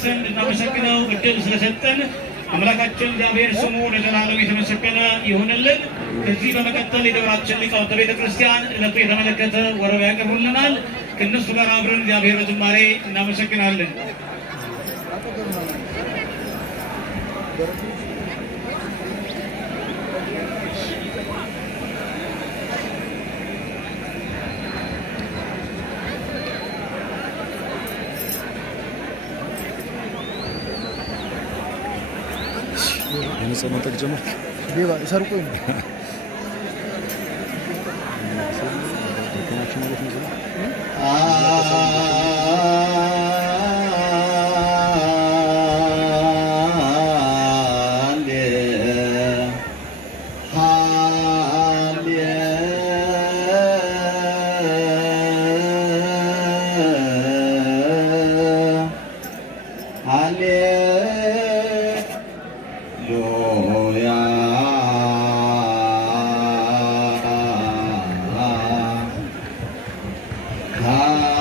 አድርሰን እንድናመሰግነው እድል ስለሰጠን አምላካችን እግዚአብሔር ስሙ ለዘላለም የተመሰገነ ይሁንልን። ከዚህ በመቀጠል የደብራችን ሊቃውንተ ቤተ ክርስቲያን ዕለቱ የተመለከተ ወረብ ያቀርቡልናል። ከእነሱ ጋር አብረን እግዚአብሔር በዝማሬ እናመሰግናለን። Nasıl takacağım? Bir var, sarı koyun. Hallelujah.